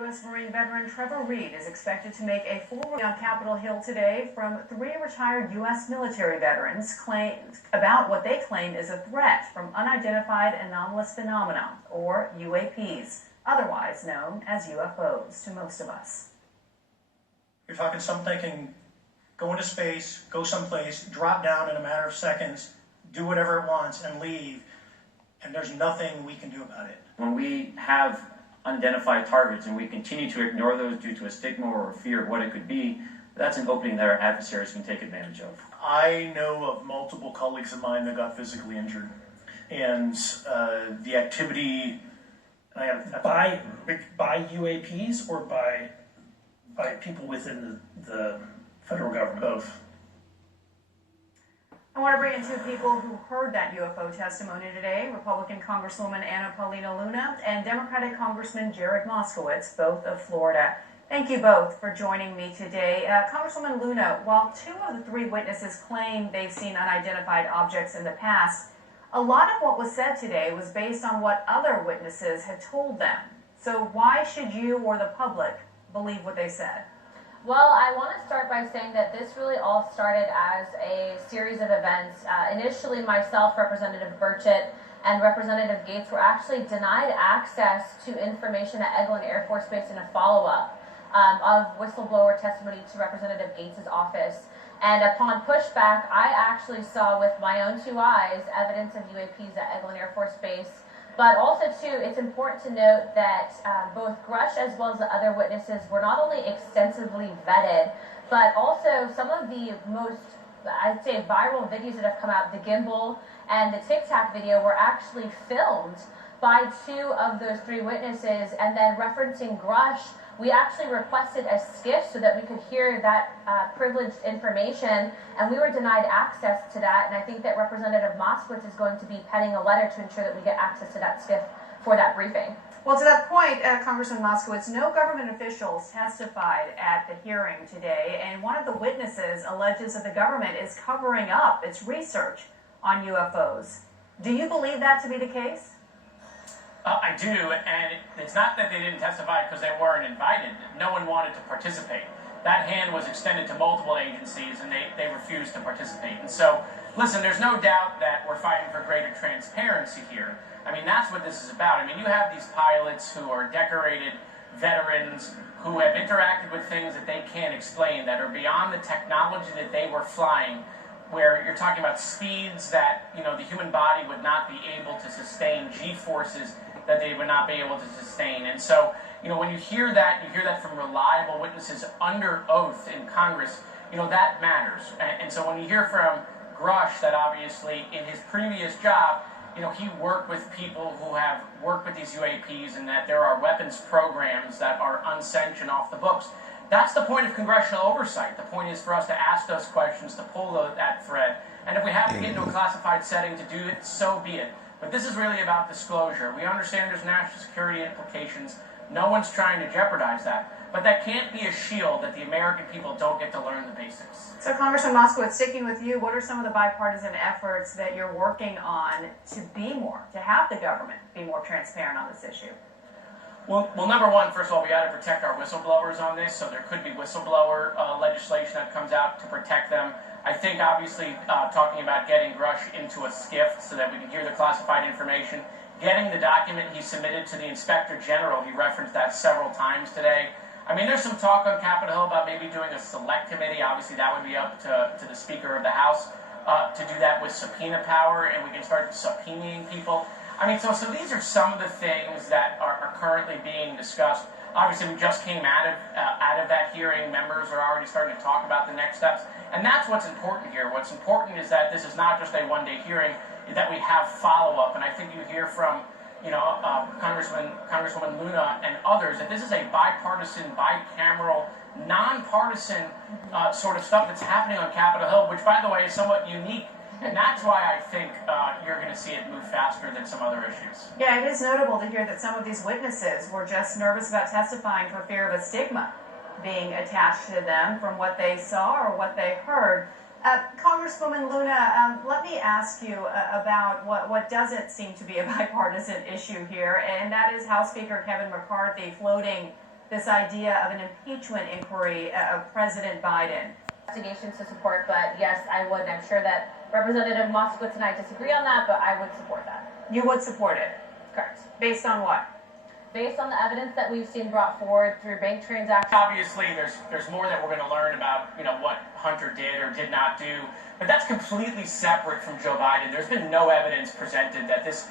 U.S. Marine veteran Trevor Reed is expected to make a full release on Capitol Hill today from 3 retired U.S. military veterans about what they claim is a threat from unidentified anomalous phenomena, or UAPs, otherwise known as UFOs to most of us. You're talking something can go into space, go someplace, drop down in a matter of seconds, do whatever it wants, and leave, and there's nothing we can do about it. When we have unidentified targets and we continue to ignore those due to a stigma or a fear of what it could be, that's an opening that our adversaries can take advantage of. I know of multiple colleagues of mine that got physically injured, and the activity by UAPs or by people within the federal government. Both. I want to bring in 2 people who heard that UFO testimony today, Republican Congresswoman Anna Paulina Luna and Democratic Congressman Jared Moskowitz, both of Florida. Thank you both for joining me today. Congresswoman Luna, while 2 of the 3 witnesses claim they've seen unidentified objects in the past, a lot of what was said today was based on what other witnesses had told them. So why should you or the public believe what they said? Well, I want to start by saying that this really all started as a series of events. Initially, myself, Representative Burchett, and Representative Gates were actually denied access to information at Eglin Air Force Base in a follow-up of whistleblower testimony to Representative Gates' office. And upon pushback, I actually saw with my own 2 eyes evidence of UAPs at Eglin Air Force Base. But also, too, it's important to note that both Grush as well as the other witnesses were not only extensively vetted, but also some of the most, I'd say, viral videos that have come out, the gimbal and the Tic Tac video, were actually filmed by 2 of those 3 witnesses. And then referencing Grush, we actually requested a skiff so that we could hear that privileged information, and we were denied access to that. And I think that Representative Moskowitz is going to be penning a letter to ensure that we get access to that skiff for that briefing. Well, to that point, Congressman Moskowitz, no government officials testified at the hearing today, and one of the witnesses alleges that the government is covering up its research on UFOs. Do you believe that to be the case? I do, and it's not that they didn't testify because they weren't invited. No one wanted to participate. That hand was extended to multiple agencies, and they refused to participate. And so, listen, there's no doubt that we're fighting for greater transparency here. I mean, that's what this is about. I mean, you have these pilots who are decorated veterans who have interacted with things that they can't explain, that are beyond the technology that they were flying, where you're talking about speeds that, the human body would not be able to sustain, G-forces that they would not be able to sustain. And so, when you hear that from reliable witnesses under oath in Congress, that matters. And so when you hear from Grush that obviously in his previous job, he worked with people who have worked with these UAPs and that there are weapons programs that are unsanctioned off the books, that's the point of congressional oversight. The point is for us to ask those questions, to pull that thread. And if we have to get into a classified setting to do it, so be it. But this is really about disclosure. We understand there's national security implications. No one's trying to jeopardize that. But that can't be a shield that the American people don't get to learn the basics. So, Congressman Moskowitz, sticking with you, what are some of the bipartisan efforts that you're working on to have the government be more transparent on this issue? Well, number one, first of all, we got to protect our whistleblowers on this. So there could be whistleblower legislation that comes out to protect them. I think, obviously, talking about getting Grush into a skiff so that we can hear the classified information, getting the document he submitted to the Inspector General, he referenced that several times today. I mean, there's some talk on Capitol Hill about maybe doing a select committee. Obviously, that would be up to the Speaker of the House to do that with subpoena power, and we can start subpoenaing people. I mean, so these are some of the things that are currently being discussed. Obviously, we just came out of that hearing. Members are already starting to talk about the next steps. And that's what's important here. What's important is that this is not just a one-day hearing, that we have follow-up. And I think you hear from, Congresswoman Luna and others, that this is a bipartisan, bicameral, nonpartisan sort of stuff that's happening on Capitol Hill, which, by the way, is somewhat unique. And that's why I think you're going to see it move faster than some other issues. Yeah, it is notable to hear that some of these witnesses were just nervous about testifying for fear of a stigma being attached to them from what they saw or what they heard. Congresswoman Luna, let me ask you about what doesn't seem to be a bipartisan issue here, and that is House Speaker Kevin McCarthy floating this idea of an impeachment inquiry of President Biden? Investigations to support, but yes, I would. I'm sure that Representative Moskowitz and I disagree on that, but I would support that. You would support it? Correct. Based on what? Based on the evidence that we've seen brought forward through bank transactions. Obviously, there's more that we're going to learn about, what Hunter did or did not do, but that's completely separate from Joe Biden. There's been no evidence presented that this